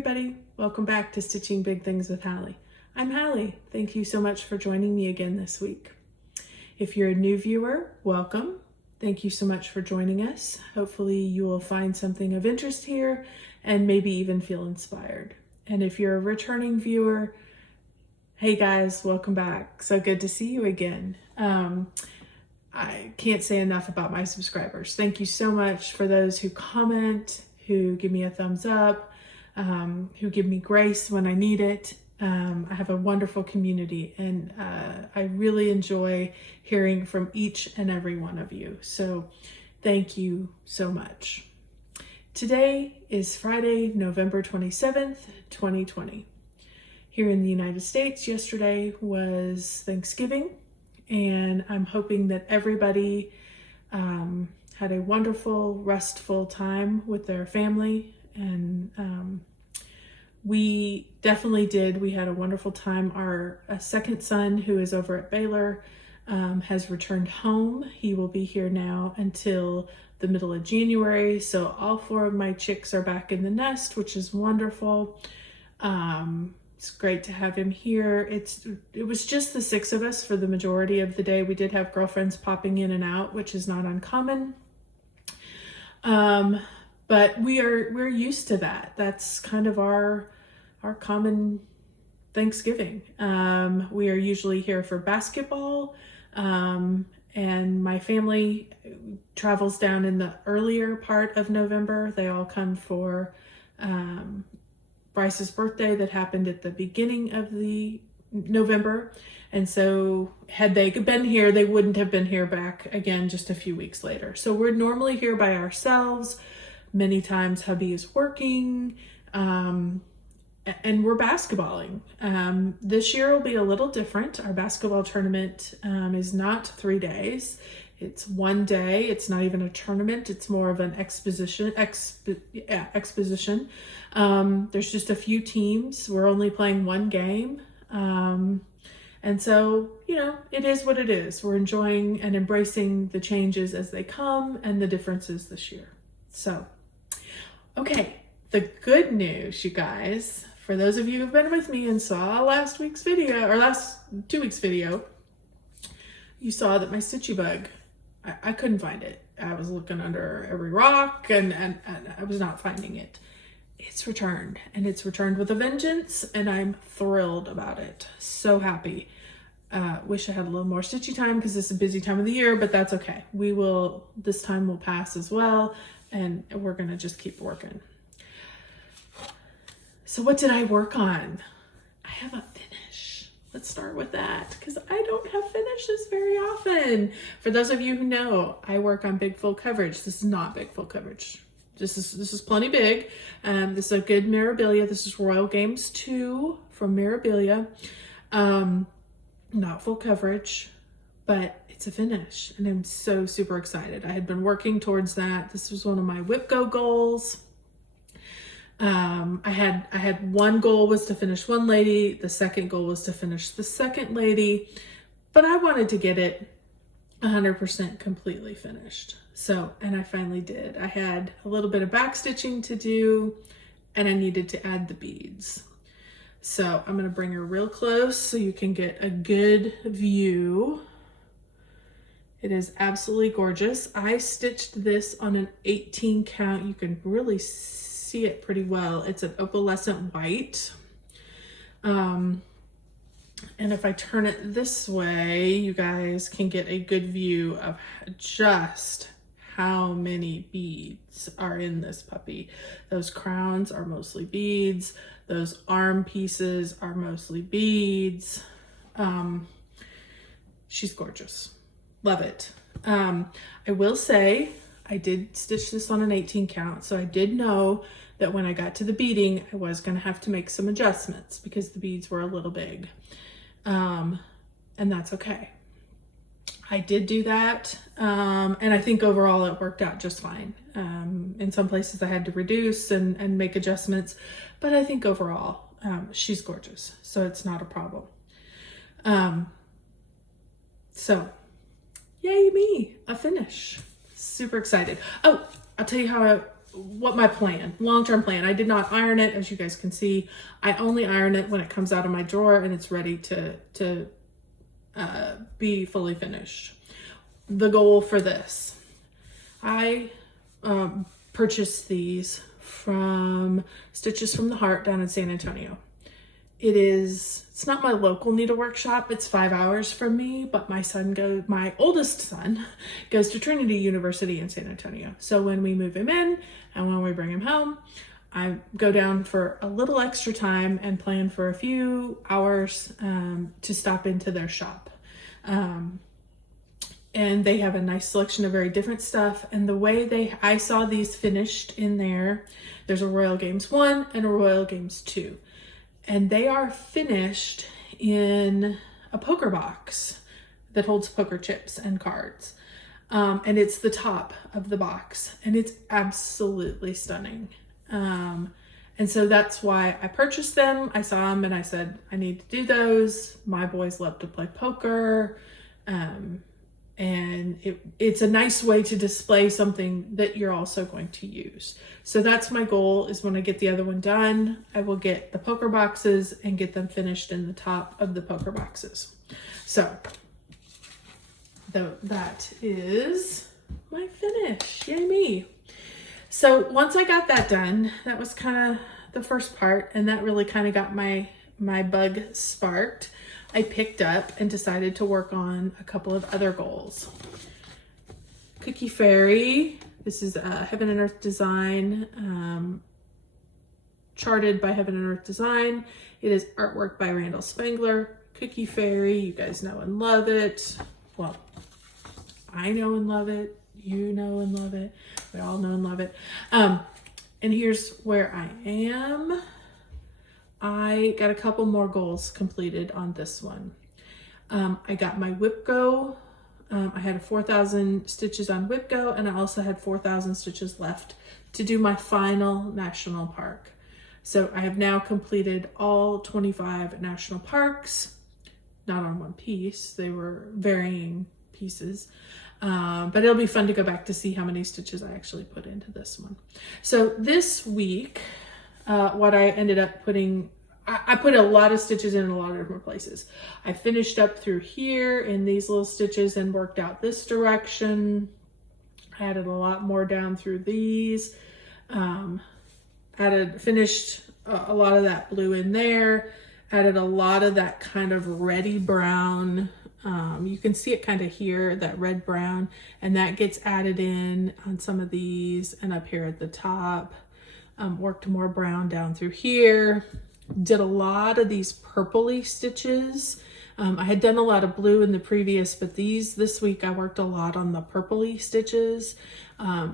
everybody, welcome back to Stitching Big Things with Hallie. I'm Hallie. Thank you so much for joining me again this week. If you're a new viewer, welcome. Thank you so much for joining us. Hopefully you will find something of interest here and maybe even feel inspired. And if you're a returning viewer, hey guys, welcome back. So good to see you again. I can't say enough about my subscribers. Thank you so much for those who comment, who give me a thumbs up, who give me grace when I need it. I have a wonderful community and I really enjoy hearing from each and every one of you. So thank you so much. Today is Friday, November 27th, 2020. Here in the United States, yesterday was Thanksgiving, and I'm hoping that everybody had a wonderful, restful time with their family, and we definitely did. We had a wonderful time. Our second son, who is over at Baylor, has returned home. He will be here now until the middle of January. So all 4 of my chicks are back in the nest, which is wonderful. It's great to have him here. It was just the 6 of us for the majority of the day. We did have girlfriends popping in and out, which is not uncommon. But we're used to that. That's kind of our common Thanksgiving. We are usually here for basketball, and my family travels down in the earlier part of November. They all come for Bryce's birthday that happened at the beginning of the November. And so had they been here, they wouldn't have been here back again just a few weeks later. So we're normally here by ourselves. Many times hubby is working, and we're basketballing. This year will be a little different. Our basketball tournament is not 3 days. It's 1 day. It's not even a tournament. It's more of an exposition. There's just a few teams. We're only playing 1 game. And so, it is what it is. We're enjoying and embracing the changes as they come and the differences this year. So, okay, the good news, you guys, for those of you who've been with me and saw last 2 weeks' video, you saw that my stitchy bug, I couldn't find it. I was looking under every rock and I was not finding it. It's returned, and it's returned with a vengeance, and I'm thrilled about it. So happy. Wish I had a little more stitchy time because this is a busy time of the year, but that's okay. This time will pass as well, and we're gonna just keep working. So what did I work on? I have a finish. Let's start with that because I don't have finishes very often. For those of you who know, I work on big full coverage. This is not big full coverage. This is plenty big. This is a good Mirabilia. This is Royal Games 2 from Mirabilia. Not full coverage, but it's a finish, and I'm so super excited. I had been working towards that. This was one of my Whip Go goals. I had one goal was to finish one lady. The second goal was to finish the second lady, but I wanted to get it 100% completely finished. So, and I finally did. I had a little bit of back stitching to do, and I needed to add the beads. So I'm going to bring her real close so you can get a good view. It is absolutely gorgeous. I stitched this on an 18 count. You can really see it pretty well. It's an opalescent white. And if I turn it this way, you guys can get a good view of just how many beads are in this puppy. Those crowns are mostly beads. Those arm pieces are mostly beads. She's gorgeous. Love it. I will say I did stitch this on an 18 count, so I did know that when I got to the beading, I was going to have to make some adjustments because the beads were a little big. And that's okay. I did do that, and I think overall it worked out just fine. In some places I had to reduce and make adjustments, but I think overall she's gorgeous, so it's not a problem. So yay me, a finish. Super excited. Oh, I'll tell you how what my long-term plan. I did not iron it, as you guys can see. I only iron it when it comes out of my drawer and it's ready to be fully finished. The goal for this, I purchased these from Stitches from the Heart down in San Antonio. It's not my local needlework shop. It's 5 hours from me, but my oldest son goes to Trinity University in San Antonio. So when we move him in and when we bring him home, I go down for a little extra time and plan for a few hours to stop into their shop. And they have a nice selection of very different stuff. And the way I saw these finished in there's a Royal Games 1 and a Royal Games 2. And they are finished in a poker box that holds poker chips and cards. And it's the top of the box, and it's absolutely stunning. And so that's why I purchased them. I saw them and I said, I need to do those. My boys love to play poker. And it's a nice way to display something that you're also going to use. So that's my goal, is when I get the other one done, I will get the poker boxes and get them finished in the top of the poker boxes. So that is my finish. Yay me. So once I got that done, that was kind of the first part, and that really kind of got my bug sparked. I picked up and decided to work on a couple of other goals. Cookie Fairy, this is Heaven and Earth Design, charted by Heaven and Earth Design. It is artwork by Randall Spangler. Cookie Fairy, you guys know and love it. Well, I know and love it. You know and love it. We all know and love it. And here's where I am. I got a couple more goals completed on this one. I got my Whip Go. I had 4,000 stitches on Whip Go, and I also had 4,000 stitches left to do my final national park. So I have now completed all 25 national parks, not on one piece. They were varying pieces. But it'll be fun to go back to see how many stitches I actually put into this one. So this week, what I ended up putting, I put a lot of stitches in a lot of different places. I finished up through here in these little stitches and worked out this direction. Added a lot more down through these. Finished a lot of that blue in there. Added a lot of that kind of reddy brown. You can see it kind of here, that red brown, and that gets added in on some of these and up here at the top. Worked more brown down through here. Did a lot of these purpley stitches. I had done a lot of blue in the previous, but this week I worked a lot on the purpley stitches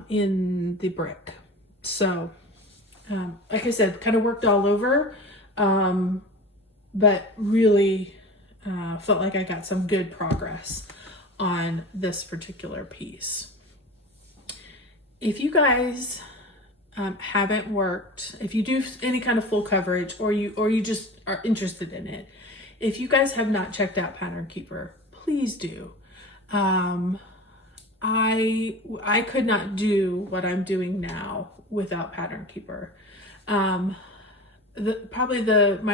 in the brick. So, like I said, kind of worked all over, but really felt like I got some good progress on this particular piece. If you guys haven't worked, if you do any kind of full coverage or you just are interested in it, if you guys have not checked out Pattern Keeper, please do. I could not do what I'm doing now without Pattern Keeper. My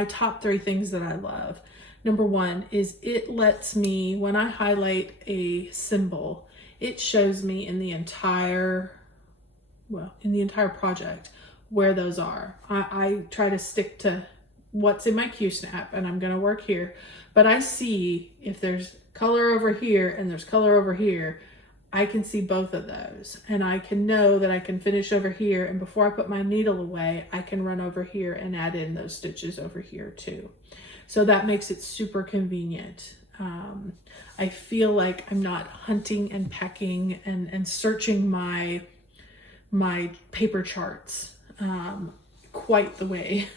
top 3 things that I love. Number 1 is it lets me, when I highlight a symbol, it shows me in the entire project where those are. I try to stick to what's in my Q-snap, and I'm going to work here, but I see if there's color over here and there's color over here, I can see both of those, and I can know that I can finish over here, and before I put my needle away, I can run over here and add in those stitches over here too. So that makes it super convenient. I feel like I'm not hunting and pecking and searching my paper charts quite the way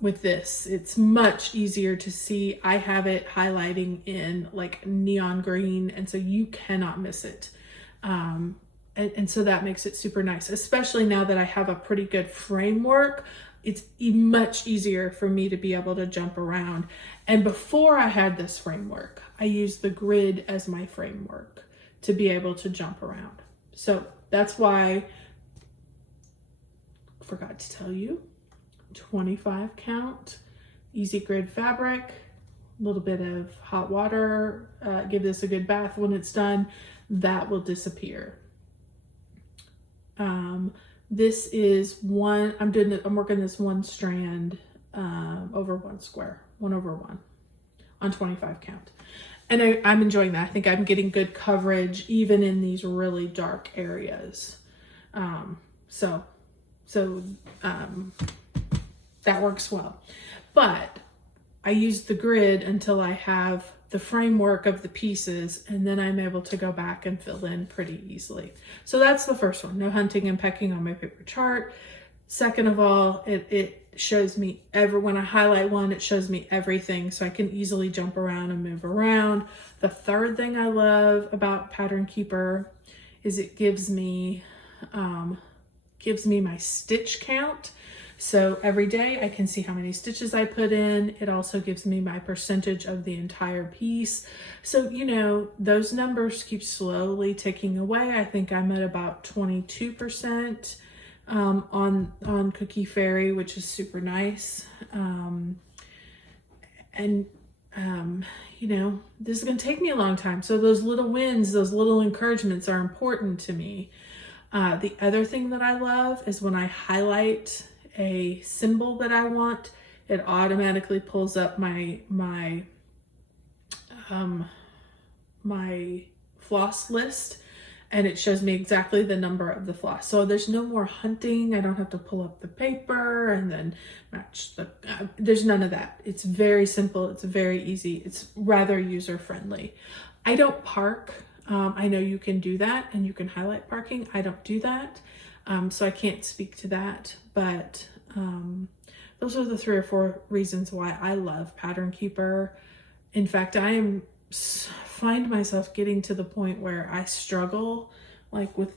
with this. It's much easier to see. I have it highlighting in like neon green, and so you cannot miss it. And so that makes it super nice, especially now that I have a pretty good framework. It's much easier for me to be able to jump around. And before I had this framework, I used the grid as my framework to be able to jump around. So that's why forgot to tell you, 25 count, easy grid fabric, a little bit of hot water, give this a good bath when it's done, that will disappear. This is I'm working this one strand over one square, 1/1 on 25 count. And I'm enjoying that. I think I'm getting good coverage even in these really dark areas. So that works well. But I use the grid until I have the framework of the pieces, and then I'm able to go back and fill in pretty easily. So that's the first one, no hunting and pecking on my paper chart. Second of all, it shows me when I highlight one, it shows me everything, so I can easily jump around and move around. The third thing I love about Pattern Keeper is it gives me my stitch count. So every day I can see how many stitches I put in. It also gives me my percentage of the entire piece. So, you know, those numbers keep slowly ticking away. I think I'm at about 22% on Cookie Fairy, which is super nice. You know, this is going to take me a long time. So those little wins, those little encouragements are important to me. The other thing that I love is when I highlight a symbol that I want, it automatically pulls up my floss list, and it shows me exactly the number of the floss. So there's no more hunting. I don't have to pull up the paper and then match there's none of that. It's very simple. It's very easy. It's rather user friendly. I don't park. I know you can do that and you can highlight parking. I don't do that. So I can't speak to that, but those are the 3 or 4 reasons why I love Pattern Keeper. In fact, I find myself getting to the point where I struggle, like with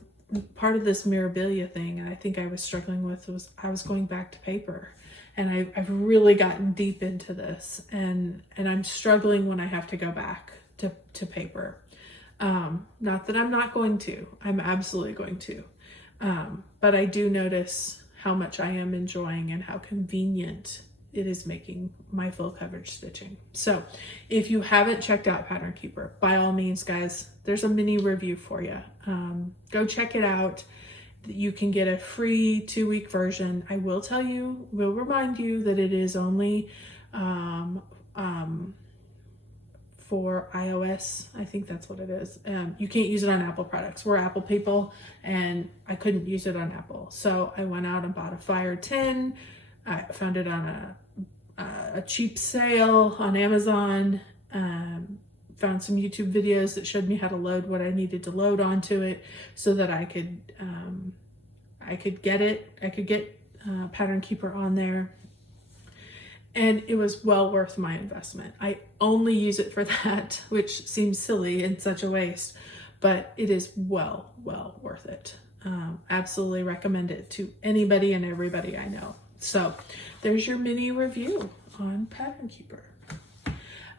part of this Mirabilia thing. I think I was struggling with I was going back to paper, and I've really gotten deep into this, and I'm struggling when I have to go back to paper. Not that I'm not going to, I'm absolutely going to. But I do notice how much I am enjoying and how convenient it is making my full coverage stitching. So if you haven't checked out Pattern Keeper, by all means, guys, there's a mini review for you. Go check it out. You can get a free 2-week version. I will remind you that it is only for iOS. I think that's what it is. You can't use it on Apple products. We're Apple people, and I couldn't use it on Apple. So I went out and bought a Fire 10. I found it on a cheap sale on Amazon. Found some YouTube videos that showed me how to load what I needed to load onto it so that I could get Pattern Keeper on there. And it was well worth my investment. I only use it for that, which seems silly and such a waste, but it is well worth it. Absolutely recommend it to anybody and everybody I know. So there's your mini review on Pattern Keeper.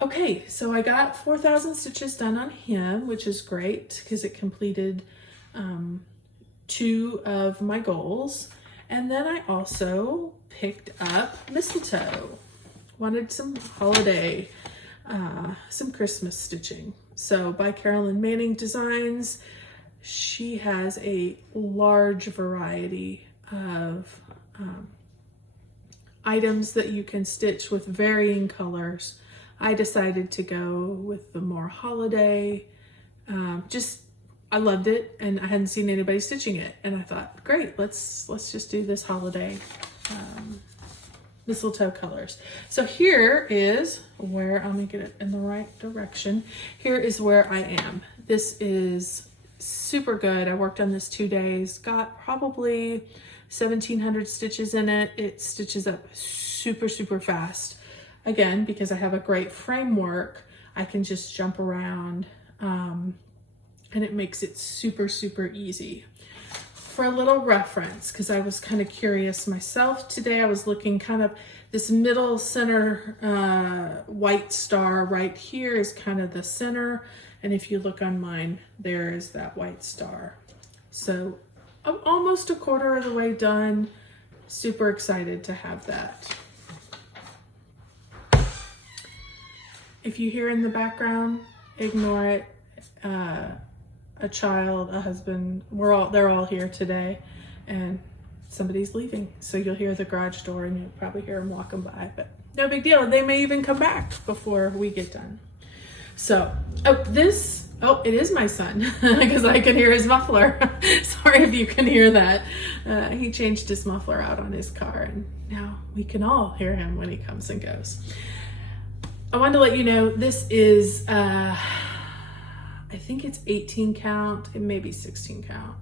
Okay, so I got 4,000 stitches done on him, which is great because it completed 2 of my goals. And then I also picked up Mistletoe. Wanted some holiday, some Christmas stitching. So by Carolyn Manning Designs, she has a large variety of items that you can stitch with varying colors. I decided to go with the more holiday, I loved it, and I hadn't seen anybody stitching it, and I thought, great, let's just do this holiday mistletoe colors. So here is where, I'll make it in the right direction. Here is where I am. This is super good. I worked on this 2 days, got probably 1,700 stitches in it. It stitches up super fast. Again, because I have a great framework, I can just jump around, and it makes it super easy. For a little reference, because I was kind of curious myself today, I was looking kind of this middle center white star right here is kind of the center, and if you look on mine, there is that white star. So I'm almost a quarter of the way done. super excited to have that. If you hear in the background, ignore it. A child, a husband, they're all here today, and somebody's leaving. So you'll hear the garage door and you'll probably hear them walking by, but no big deal. They may even come back before we get done. So, it is my son because I can hear his muffler. Sorry if you can hear that. He changed his muffler out on his car, and now we can all hear him when he comes and goes. I wanted to let you know this is, I think it's 18 count, it may be 16 count.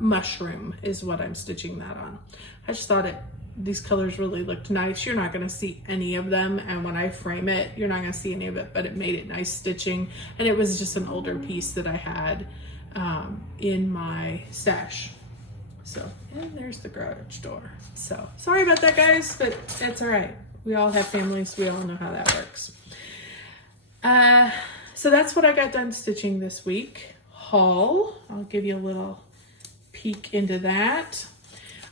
Mushroom is what I'm stitching that on. I just thought these colors really looked nice. You're not gonna see any of them, and when I frame it, you're not gonna see any of it, but it made it nice stitching, and it was just an older piece that I had in my stash. So, and there's the garage door. So, sorry about that, guys, but it's all right. We all have families, we all know how that works. So that's what I got done stitching this week. Haul, I'll give you a little peek into that.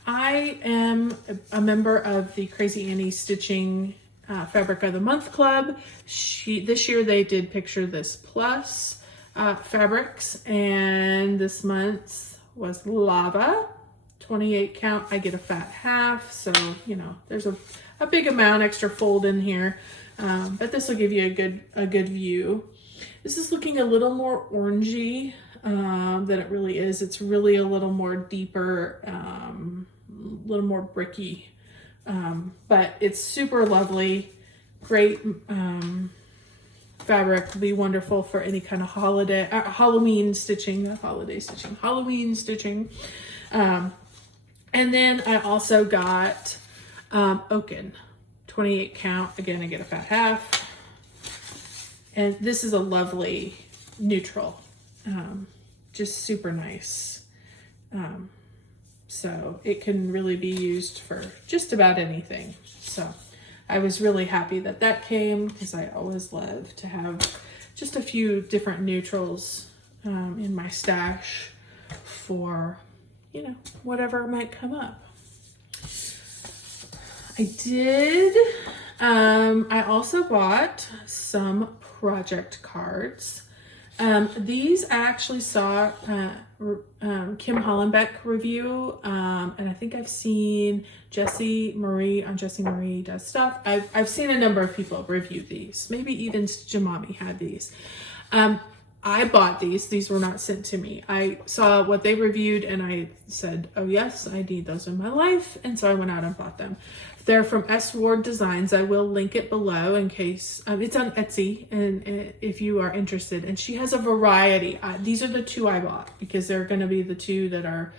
I am a member of the Crazy Annie Stitching Fabric of the Month Club. This year they did Picture This Plus fabrics, and this month's was Lava, 28 count. I get a fat half, so there's a big amount extra fold in here, but this will give you a good view. This is looking a little more orangey than it really is. It's really a little more deeper, a little more bricky, but it's super lovely, great fabric. Will be wonderful for any kind of Halloween stitching, not holiday stitching, Halloween stitching. And then I also got Oaken, 28 count. Again, I get a fat half. And this is a lovely neutral, just super nice. So it can really be used for just about anything. So I was really happy that came, because I always love to have just a few different neutrals in my stash for, whatever might come up. I also bought some project cards. These I actually saw Kim Hollenbeck review, and I think I've seen Jessie Marie on Jessie Marie Does Stuff. I've seen a number of people review these. Maybe even Jamami had these. I bought these. These were not sent to me. I saw what they reviewed and I said, oh yes, I need those in my life. And so I went out and bought them. They're from S. Ward Designs. I will link it below in case, it's on Etsy, and if you are interested. And she has a variety. These are the two I bought because they're going to be the two that are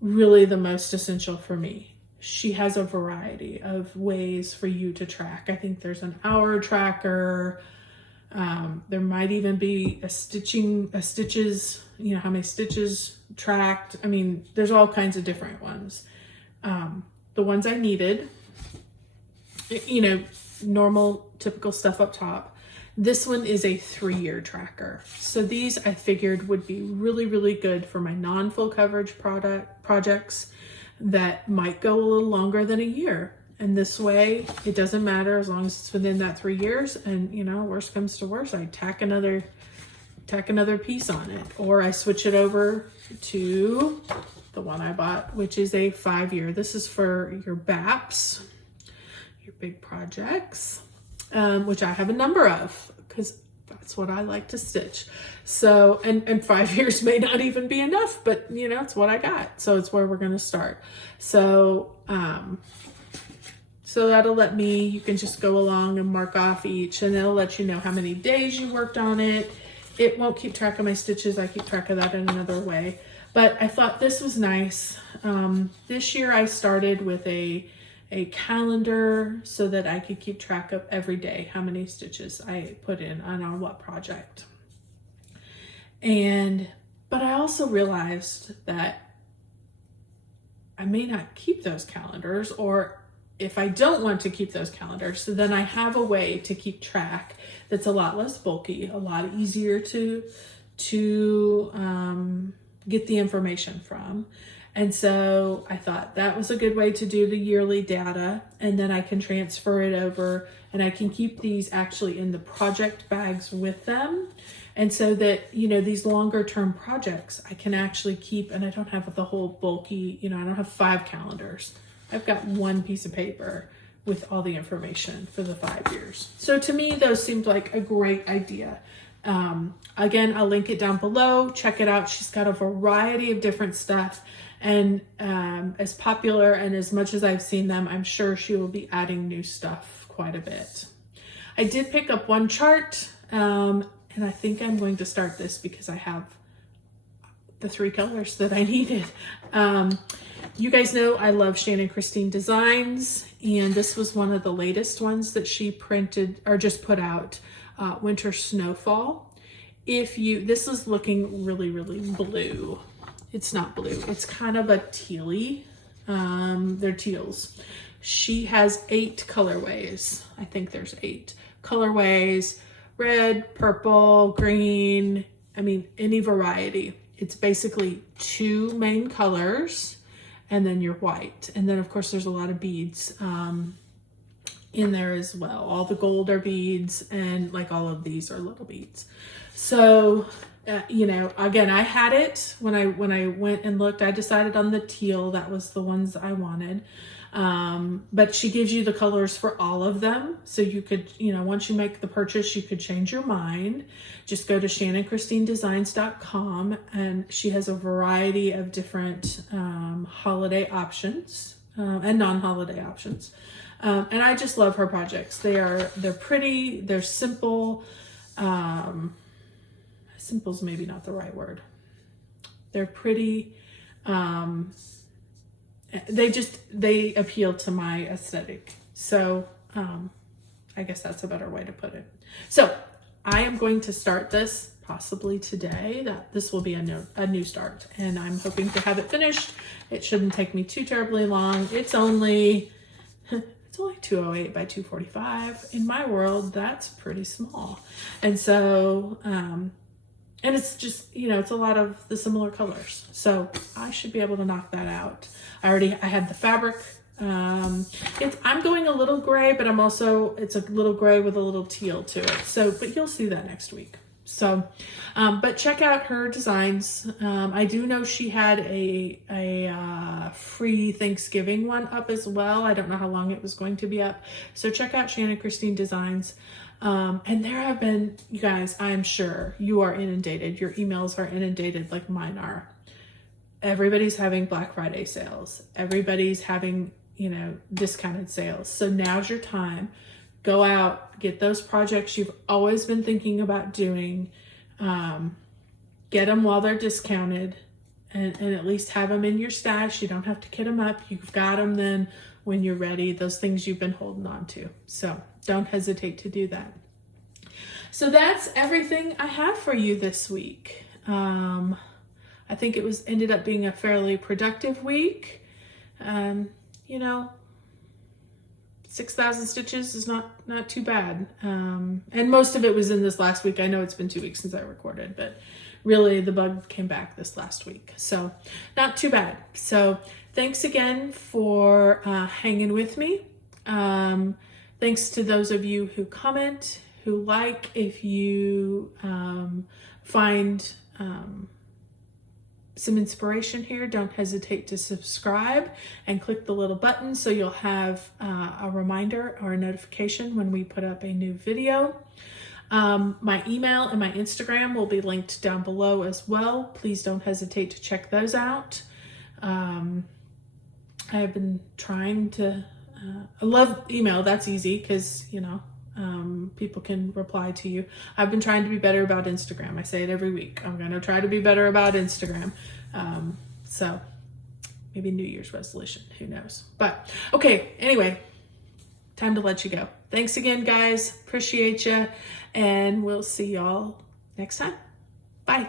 really the most essential for me. She has a variety of ways for you to track. I think there's an hour tracker. There might even be a stitches, how many stitches tracked. I mean, there's all kinds of different ones. The ones I needed, normal, typical stuff up top. This one is a 3-year tracker. So these I figured would be really, really good for my non-full coverage projects that might go a little longer than a year. And this way, it doesn't matter as long as it's within that 3 years. And worst comes to worst, I tack another piece on it, or I switch it over to the one I bought, which is a 5-year. This is for your BAPs, your big projects, which I have a number of because that's what I like to stitch. So, and 5 years may not even be enough, but it's what I got. So it's where we're going to start. So, so that'll let me, you can just go along and mark off each, and it'll let you know how many days you worked on it. It won't keep track of my stitches. I keep track of that in another way. But I thought this was nice. This year I started with a calendar so that I could keep track of every day how many stitches I put in on what project. But I also realized that I may not keep those calendars, or if I don't want to keep those calendars, so then I have a way to keep track that's a lot less bulky, a lot easier to get the information from. And so I thought that was a good way to do the yearly data, and then I can transfer it over, and I can keep these actually in the project bags with them. And so that, you know, these longer term projects I can actually keep, and I don't have the whole bulky, you know, I don't have 5 calendars. I've got 1 piece of paper with all the information for the 5 years. So to me, those seemed like a great idea. Again, I'll link it down below. Check it out. She's got a variety of different stuff. And as popular and as much as I've seen them, I'm sure she will be adding new stuff quite a bit. I did pick up 1 chart, and I think I'm going to start this because I have the 3 colors that I needed. You guys know I love Shannon Christine Designs, and this was one of the latest ones that she printed or just put out, Winter Snowfall. This is looking really, really blue. It's not blue. It's kind of a tealy. They're teals. She has 8 colorways. I think there's 8 colorways: red, purple, green. I mean, any variety. It's basically 2 main colors and then your white. And then of course there's a lot of beads in there as well. All the gold are beads, and like all of these are little beads. So, you know, again, I had it when I went and looked. I decided on the teal. That was the ones I wanted. But she gives you the colors for all of them. So you could, you know, once you make the purchase, you could change your mind. Just go to shannonchristinedesigns.com, and she has a variety of different holiday options and non-holiday options. And I just love her projects. They're pretty, they're simple. Simple's maybe not the right word. They're pretty, they appeal to my aesthetic. So I guess that's a better way to put it. So I am going to start this possibly today. This will be a new start, and I'm hoping to have it finished. It shouldn't take me too terribly long. It's only 208 by 245. In my world, that's pretty small. And so, and it's just, you know, it's a lot of the similar colors. So I should be able to knock that out. I had the fabric. I'm going a little gray, but it's a little gray with a little teal to it. So, but you'll see that next week. So, but check out her designs. I do know she had a free Thanksgiving one up as well. I don't know how long it was going to be up. So check out Shannon Christine Designs. And there have been, you guys, I'm sure you are inundated. Your emails are inundated like mine are. Everybody's having Black Friday sales. Everybody's having, you know, discounted sales. So now's your time. Go out, get those projects you've always been thinking about doing. Get them while they're discounted, and at least have them in your stash. You don't have to kit them up. You've got them then when you're ready, those things you've been holding on to. So don't hesitate to do that. So that's everything I have for you this week. I think it ended up being a fairly productive week. You know, 6,000 stitches is not too bad. And most of it was in this last week. I know it's been 2 weeks since I recorded, but really the bug came back this last week. So not too bad. So thanks again for hanging with me. Thanks to those of you who comment, who like. If you find some inspiration here, don't hesitate to subscribe and click the little button so you'll have a reminder or a notification when we put up a new video. My email and my Instagram will be linked down below as well. Please don't hesitate to check those out. I have been trying to, I love email. That's easy because, you know, people can reply to you. I've been trying to be better about Instagram. I say it every week. I'm going to try to be better about Instagram. So maybe New Year's resolution, who knows? But okay, anyway, time to let you go. Thanks again, guys. Appreciate you. And we'll see y'all next time. Bye.